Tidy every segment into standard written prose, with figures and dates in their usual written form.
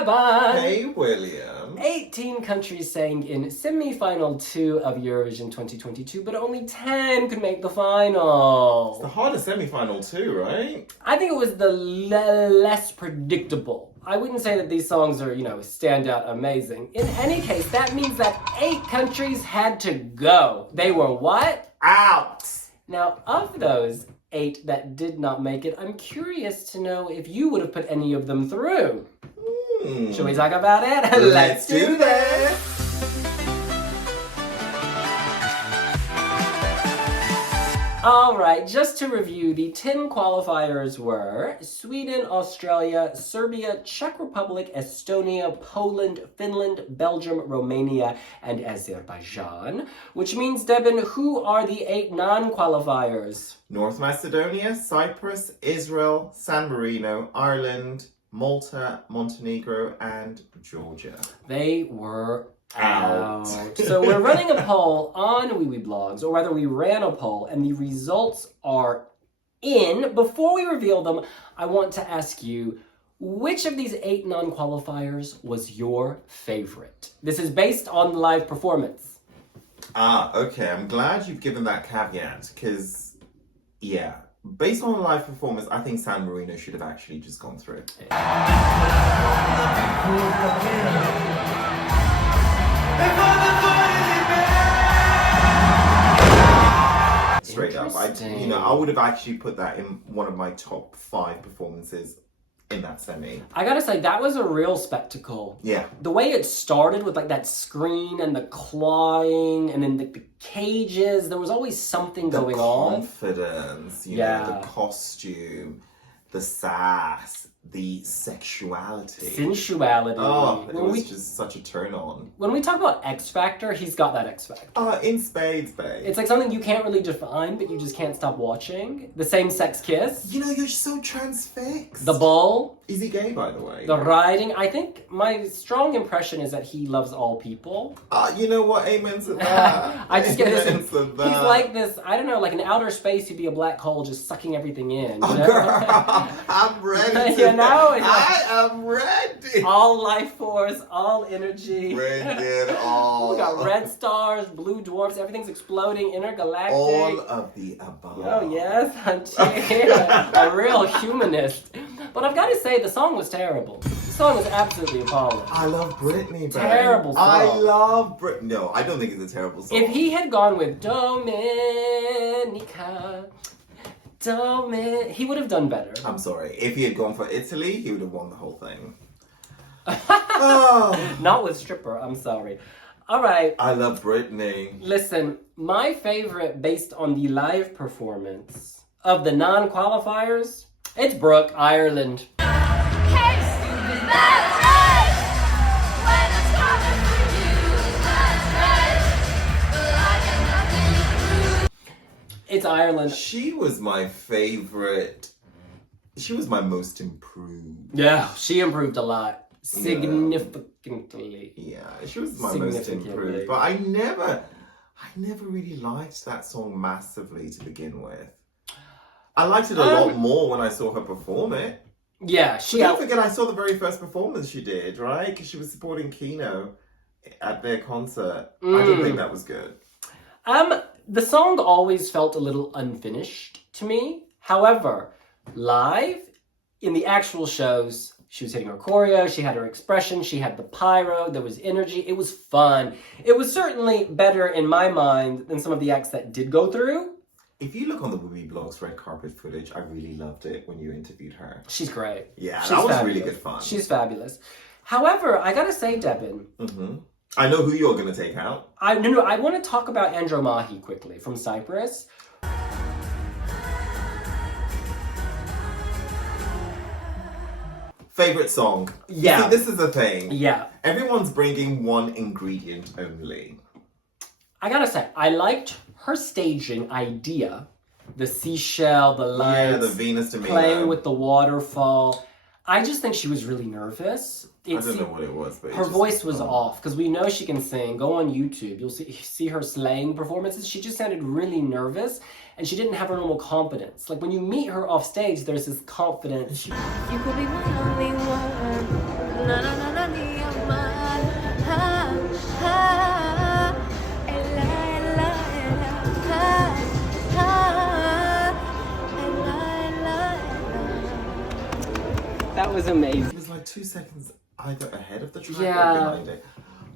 Devon! Hey, William. 18 countries sang in semi-final 2 of Eurovision 2022, but only 10 could make the final. It's the hardest semi-final too, right? I think it was the less predictable. I wouldn't say that these songs are, stand out amazing. In any case, that means that 8 countries had to go. They were what? Out! Now, of those 8 that did not make it, I'm curious to know if you would have put any of them through. Should we talk about it? Let's do this! Alright, just to review, the 10 qualifiers were Sweden, Australia, Serbia, Czech Republic, Estonia, Poland, Finland, Belgium, Romania, and Azerbaijan. Which means, Devin, who are the 8 non-qualifiers? North Macedonia, Cyprus, Israel, San Marino, Ireland, Malta, Montenegro, and Georgia. They were out. So we're running a poll on Wiwibloggs, or rather we ran a poll, and the results are in. Before we reveal them, I want to ask you, which of these 8 non-qualifiers was your favorite? This is based on live performance. Okay. I'm glad you've given that caveat, because, yeah, based on the live performance, I think San Marino should have actually just gone through. Straight up, I would have actually put that in one of my top 5 performances in that semi. I gotta say, that was a real spectacle. Yeah. The way it started with that screen and the clawing and then the cages, there was always something going on. The confidence, the costume, the sass, the sexuality. Sensuality. Oh, it was just such a turn on. When we talk about X Factor, he's got that X Factor. In spades, babe. It's like something you can't really define, but you just can't stop watching. The same-sex kiss. You're so transfixed. The bull. Is he gay, by the way? The riding. I think my strong impression is that he loves all people. You know what? Amen to that. I just get this. Amen to that. He's like this, I don't know, like in outer space, he'd be a black hole just sucking everything in. Girl, I'm ready. I am ready. All life force, all energy. Bring it all. We got red stars, blue dwarfs, everything's exploding, intergalactic. All of the above. Oh, yes, a real humanist. But I've got to say, the song was terrible. The song was absolutely appalling. I love Britney, babe. Terrible song. I love Britney. No, I don't think it's a terrible song. If he had gone with Dominica, he would have done better. I'm sorry. If he had gone for Italy, he would have won the whole thing. Not with stripper, I'm sorry. All right. I love Britney. Listen, my favorite based on the live performance of the non-qualifiers, it's Brooke, Ireland. It's Ireland. She was my favorite. She was my most improved. Yeah, she improved a lot. Significantly. Yeah, she was my most improved. But I never really liked that song massively to begin with. I liked it a lot more when I saw her perform it. Yeah, don't forget, I saw the very first performance she did, right? Because she was supporting Kino at their concert. I didn't think that was good. The song always felt a little unfinished to me. However, live, in the actual shows, she was hitting her choreo, she had her expression, she had the pyro, there was energy, it was fun. It was certainly better in my mind than some of the acts that did go through. If you look on the Wiwibloggs red carpet footage, I really loved it when you interviewed her. She's great. Yeah, that was really good fun. She's fabulous. However, I gotta say, Devin. I know who you're gonna take out. I want to talk about Andromache quickly from Cyprus. Favorite song? Yeah. See, this is the thing. Yeah. Everyone's bringing one ingredient only. I gotta say, I liked her staging idea. The seashell, the lights. Yeah, the Venus de Milo. Playing with the waterfall. I just think she was really nervous. I don't know what it was, but her voice was off, because we know she can sing. Go on YouTube, you'll see her slaying performances. She just sounded really nervous, and she didn't have her normal confidence. Like when you meet her off stage, there's this confidence. You could be my only one. Na, na, na, na. amazing. It was like 2 seconds either ahead of the track or Yeah. behind it.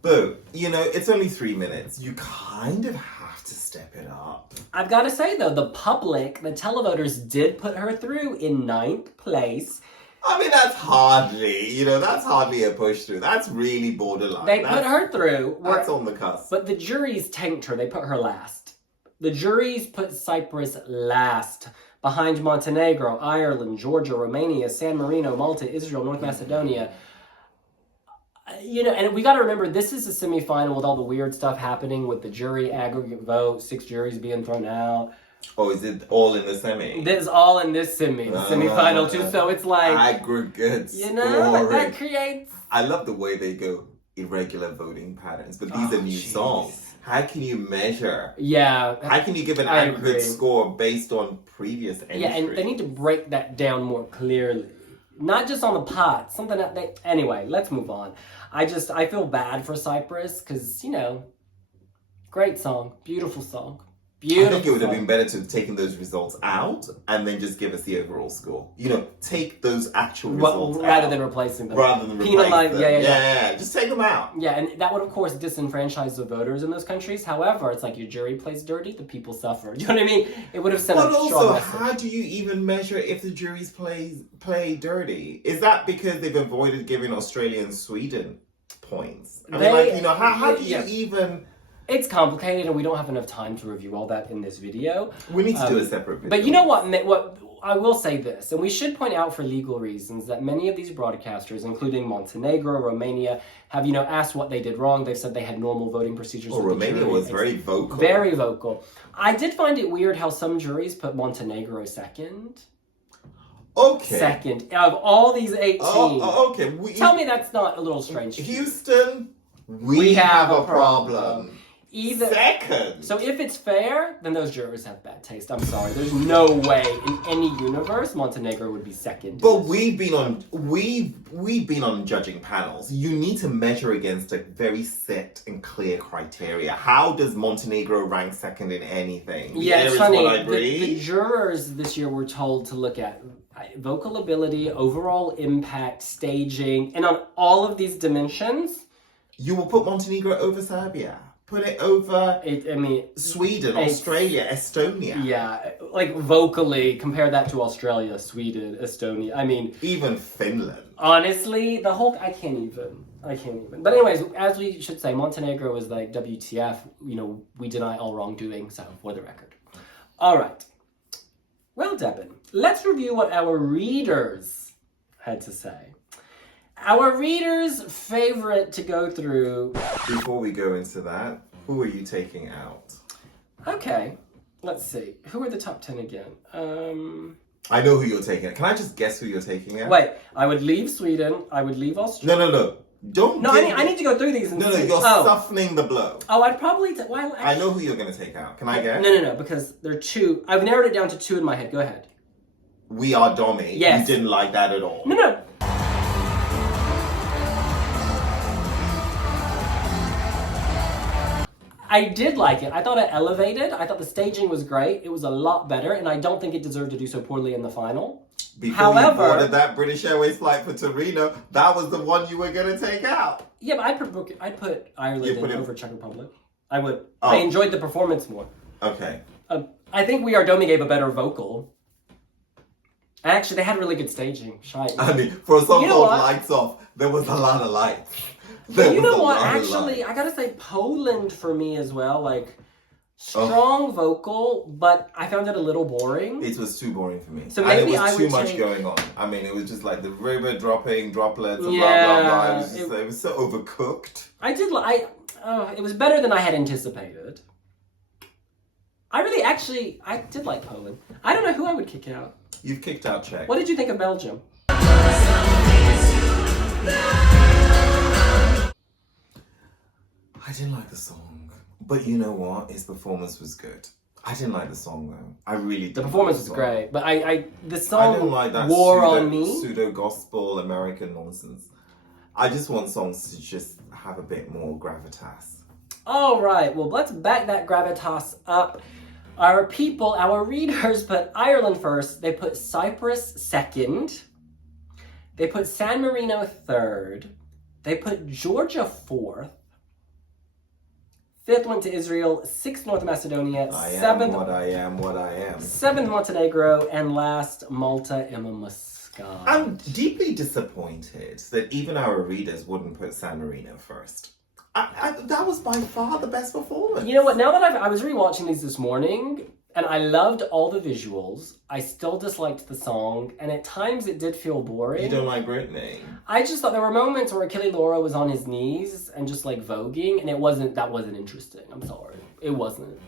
But, you know, it's only 3 minutes. You kind of have to step it up. I've got to say, though, the public, the televoters did put her through in 9th place. I mean, that's hardly a push through. That's really borderline. They put her through. That's on the cusp. But the juries tanked her. They put her last. The juries put Cyprus last, behind Montenegro, Ireland, Georgia, Romania, San Marino, Malta, Israel, North Macedonia. You know, and we got to remember, this is a semifinal with all the weird stuff happening with the jury aggregate vote, 6 juries being thrown out. Oh, is it all in the semi? This is all in this semifinal too. So it's like aggregates. You know, that creates. I love the way they go irregular voting patterns, but these are new songs. How can you measure? Yeah. How can you give an aggregate score based on previous entries? Yeah, and they need to break that down more clearly. Not just on the pot. Something that they. Anyway, let's move on. I feel bad for Cyprus because, you know, great song, beautiful song. Beautiful. I think it would have been better to have taken those results out and then just give us the overall score. You know, take those actual results out. Rather than replacing them. Rather than replacing them. Yeah. Just take them out. Yeah, and that would, of course, disenfranchise the voters in those countries. However, it's like your jury plays dirty, the people suffer. You know what I mean? It would have sent a strong message. How do you even measure if the juries play dirty? Is that because they've avoided giving Australia and Sweden points? I mean, how do you even... It's complicated, and we don't have enough time to review all that in this video. We need to do a separate video. But you know what I will say this, and we should point out for legal reasons that many of these broadcasters, including Montenegro, Romania, have, you know, asked what they did wrong. They've said they had normal voting procedures. Oh, Romania was very vocal. Very vocal. I did find it weird how some juries put Montenegro second. Okay. Second. Of all these 18. Okay. Tell me that's not a little strange. Houston, we have a problem. Second. So if it's fair, then those jurors have bad taste. I'm sorry. There's no way in any universe Montenegro would be second. But we've been on judging panels. You need to measure against a very set and clear criteria. How does Montenegro rank second in anything? Yeah, it's funny. The jurors this year were told to look at vocal ability, overall impact, staging, and on all of these dimensions. You will put Montenegro over Serbia. Put it over Sweden, Australia, Estonia. Yeah, like vocally, compare that to Australia, Sweden, Estonia. I mean... Even Finland. Honestly, I can't even. But anyways, as we should say, Montenegro is like WTF, you know, we deny all wrongdoing, so for the record. All right. Well, Devin, let's review what our readers had to say. Our readers' favorite to go through... Before we go into that, who are you taking out? Okay, let's see. Who are the top 10 again? I know who you're taking out. Can I just guess who you're taking out? Wait, I would leave Sweden. I would leave Australia. No. Don't. No, I need to go through these. No, you're softening the blow. Oh, I'd probably... I know who you're going to take out. Can I guess? No, because there are 2. I've narrowed it down to 2 in my head. Go ahead. We Are Dommy. Yes. You didn't like that at all. No. I did like it. I thought it elevated. I thought the staging was great. It was a lot better, and I don't think it deserved to do so poorly in the final. Before you boarded that British Airways flight for Torino, that was the one you were going to take out. Yeah, but I'd put Ireland over Czech Republic. I would. I enjoyed the performance more. Okay. I think We Are Domi gave a better vocal. Actually, they had really good staging. I mean, for a song called Lights Off, there was a lot of lights. You know what? Actually, I gotta say Poland for me as well. Like, strong vocal, but I found it a little boring. It was too boring for me. So maybe and it was too much going on. I mean, it was just like the river dropping droplets and blah blah blah. It was so overcooked. It was better than I had anticipated. I did like Poland. I don't know who I would kick out. You've kicked out Czech. What did you think of Belgium? I didn't like the song, but you know what? His performance was good. I didn't like the song though. I really didn't. The performance was great, but the song I didn't like that wore on me. Pseudo gospel American nonsense. I just want songs to just have a bit more gravitas. All right, well, let's back that gravitas up. Our people, our readers, put Ireland first. They put Cyprus second. They put San Marino third. They put Georgia fourth. Fifth went to Israel. Sixth, North Macedonia. Seventh, what I am. Seventh, Montenegro. And last, Malta and Muscat. I'm deeply disappointed that even our readers wouldn't put San Marino first. That was by far the best performance. You know what? Now that I was rewatching these this morning, and I loved all the visuals, I still disliked the song, and at times it did feel boring. You don't like Britney? I just thought there were moments where Achille Lauro was on his knees and just like voguing, and that wasn't interesting. I'm sorry, it wasn't.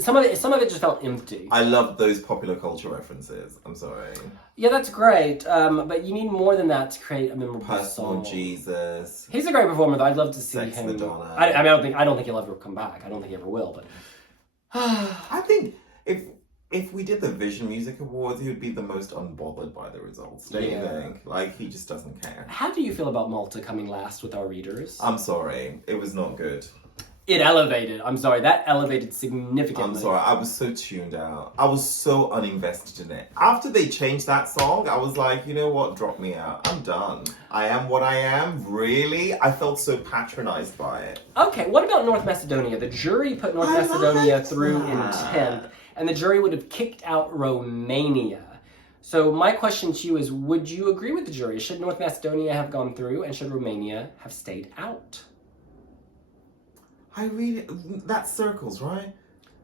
Some of it just felt empty. I love those popular culture references. I'm sorry. Yeah, that's great. But you need more than that to create a memorable Personal song. Jesus. He's a great performer, though. I'd love to see Sex him. Madonna. I don't think he'll ever come back. I don't think he ever will. But I think if we did the Vision Music Awards, he would be the most unbothered by the results. Don't you think? Like, he just doesn't care. How do you feel about Malta coming last with our readers? I'm sorry. It was not good. It elevated. I'm sorry. That elevated significantly. I'm sorry. I was so tuned out. I was so uninvested in it. After they changed that song, I was like, you know what? Drop me out. I'm done. I am what I am. Really? I felt so patronized by it. Okay, what about North Macedonia? The jury put North Macedonia through in 10th, and the jury would have kicked out Romania. So my question to you is, would you agree with the jury? Should North Macedonia have gone through, and should Romania have stayed out? That's Circus, right?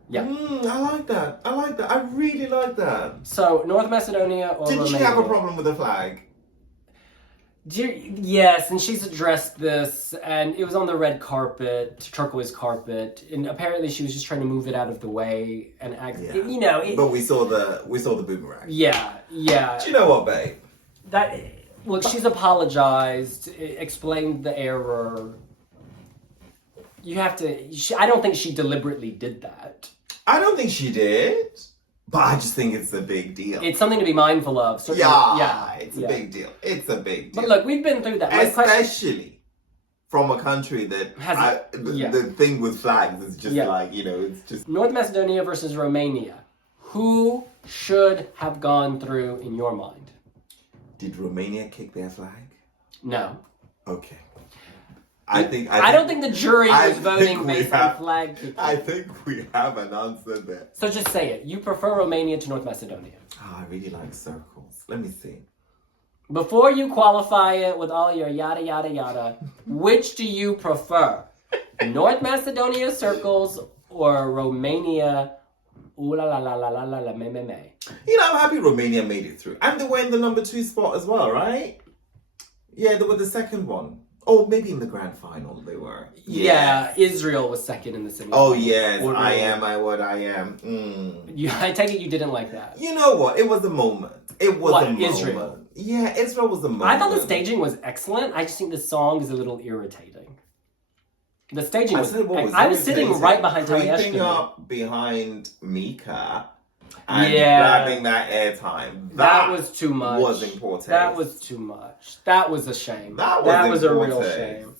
Yeah. I like that. I really like that. So, North Macedonia or Didn't Romania? she have a problem with the flag? Yes, and she's addressed this, and it was on the red carpet, turquoise carpet, and apparently she was just trying to move it out of the way and act. Yeah. But we saw the boomerang. Yeah. Do you know what, babe? Look, she's apologized, explained the error. You have to. I don't think she deliberately did that. I don't think she did, but I just think it's a big deal. It's something to be mindful of. It's a big deal. It's a big deal. But look, we've been through that. Especially from a country that the thing with flags is just like, it's just... North Macedonia versus Romania. Who should have gone through in your mind? Did Romania kick their flag? No. Okay. I don't think the jury was voting based on flag kicking. I think we have an answer there. So just say it. You prefer Romania to North Macedonia. Oh, I really like Circus. Let me see. Before you qualify it with all your yada, yada, yada, which do you prefer? North Macedonia Circus or Romania? Ooh la la la la la la la me me me. I'm happy Romania made it through. And they were in the number 2 spot as well, right? Yeah, they were the second one. Oh, maybe in the grand final they were. Yeah, Israel was second in the semi. Oh, yes. I am. I take it you didn't like that. You know what? It was a moment. Israel? Yeah, Israel was a moment. I thought the staging was excellent. I just think the song is a little irritating. The staging I was sitting right behind Taliesin. Creeping up behind Mika and grabbing that airtime. That was too much. Was important. That was too much. That was a shame. That was a real shame.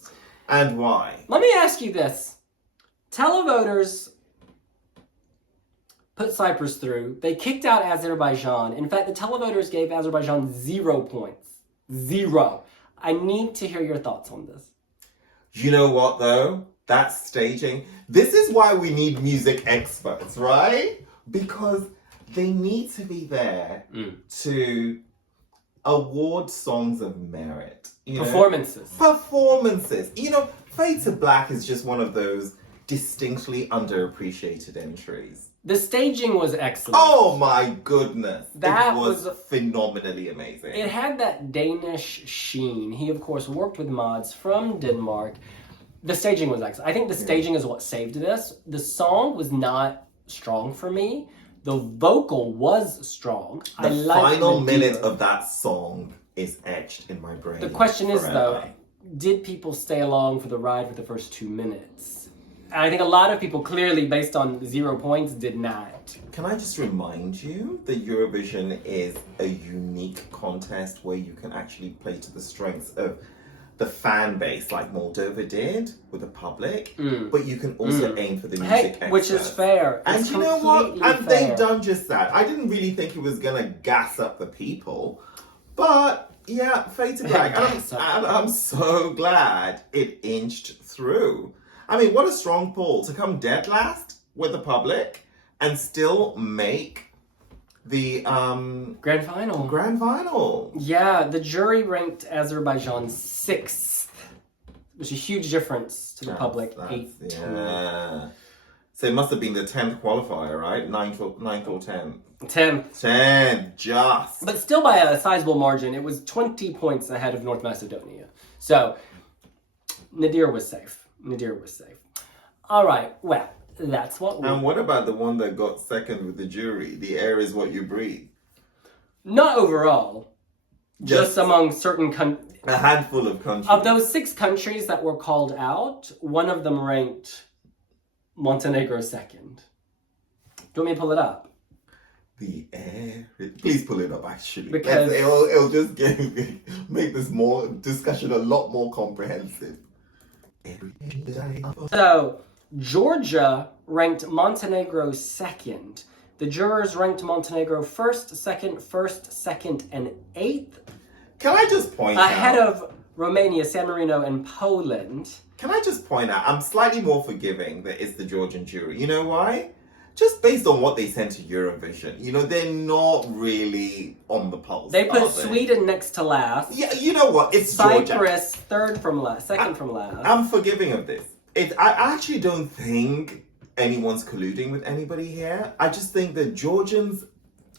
And why? Let me ask you this. Televoters put Cyprus through. They kicked out Azerbaijan. In fact, the televoters gave Azerbaijan 0 points. 0. I need to hear your thoughts on this. You know what, though? That staging. This is why we need music experts, right? Because they need to be there to award songs of merit. Performances. Fade to Black is just one of those distinctly underappreciated entries. The staging was excellent. Oh my goodness. That it was phenomenally amazing. It had that Danish sheen. He, of course, worked with mods from Denmark. The staging was excellent. I think the staging is what saved this. The song was not strong for me. The vocal was strong. The final minute of that song is etched in my brain. The question is, forever. though, did people stay along for the ride for the first 2 minutes? And I think a lot of people, clearly, based on 0 points, did not. Can I just remind you that Eurovision is a unique contest where you can actually play to the strengths of the fan base, like Moldova did with the public, but you can also aim for the music experts. Which is fair. And you know what? And they've done just that. I didn't really think it was going to gas up the people, but Yeah, fade to black. And I'm so glad it inched through. I mean, what a strong pull to come dead last with the public and still make the Grand final. Grand final. Yeah, the jury ranked Azerbaijan 6th. There's a huge difference to the public. 8. Yeah. So it must have been the 10th qualifier, right? 9th or 10th. 10th. Just. But still by a sizable margin. It was 20 points ahead of North Macedonia. So, Nadir was safe. All right, well, that's what we... And what about the one that got second with the jury? The air is what you breathe. Not overall. Just among certain countries. A handful of countries. Of those 6 countries that were called out, one of them ranked Montenegro 2nd. Do you want me to pull it up? The air. Please pull it up, actually. Because it'll just make this discussion a lot more comprehensive. So, Georgia ranked Montenegro 2nd. The jurors ranked Montenegro 1st, 2nd, and 8th. Can I just point out? Ahead of Romania, San Marino, and Poland. Can I just point out, I'm slightly more forgiving that it's the Georgian jury. You know why? Just based on what they sent to Eurovision. You know, they're not really on the pulse. They put Sweden next to last. Yeah, you know what? It's Cyprus, Georgia. second from last. I'm forgiving of this. I actually don't think anyone's colluding with anybody here. I just think that Georgians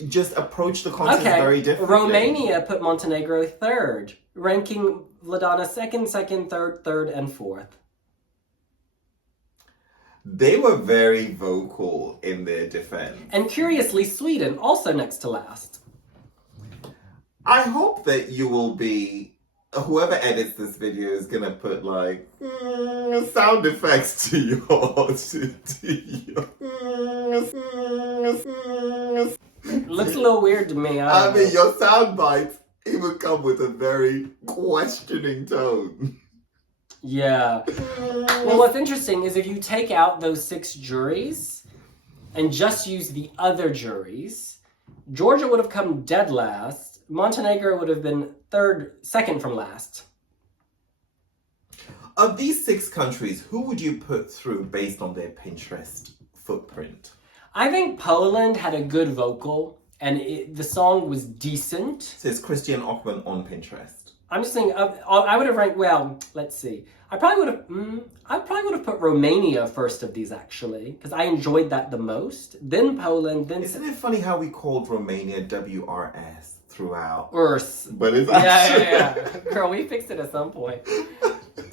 just approach the contest very differently. Romania put Montenegro 3rd, ranking Vladana 2nd, 3rd, and 4th. They were very vocal in their defense. And curiously, Sweden, also next to last. I hope that you will be... Whoever edits this video is going to put, like, sound effects to your... Looks a little weird to me. I mean, your sound bites even come with a very questioning tone. Yeah. Well, what's interesting is if you take out those 6 juries and just use the other juries, Georgia would have come dead last. Montenegro would have been 2nd from last. Of these 6 countries, who would you put through based on their Pinterest footprint? I think Poland had a good vocal, and the song was decent. Says Christian Ockman on Pinterest. I'm just saying, I would have ranked, well, let's see. I probably would have put Romania first of these, actually, because I enjoyed that the most. Then Poland, then... Isn't it funny how we called Romania WRS throughout? Urs. But it's actually... Yeah. Girl, we fixed it at some point.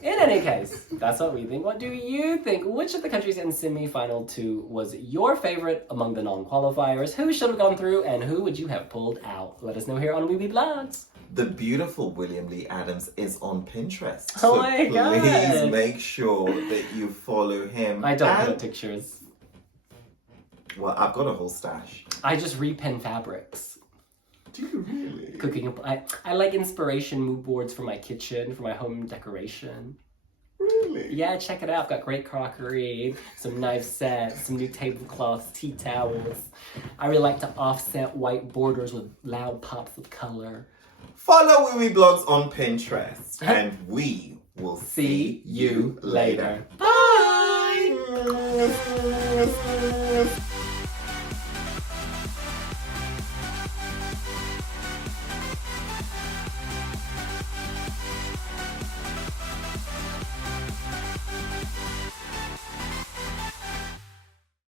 In any case, that's what we think. What do you think? Which of the countries in semi-final 2 was your favorite among the non-qualifiers? Who should have gone through, and who would you have pulled out? Let us know here on Wiwibloggs. The beautiful William Lee Adams is on Pinterest. Oh so my God. Please make sure that you follow him. I don't put up pictures. Well, I've got a whole stash. I just repen fabrics. Do you really? Cooking. I like inspiration mood boards for my kitchen, for my home decoration. Really? Yeah, check it out. I've got great crockery, some knife sets, some new tablecloths, tea towels. I really like to offset white borders with loud pops of color. Follow Wiwibloggs on Pinterest, and we will see you later. Bye!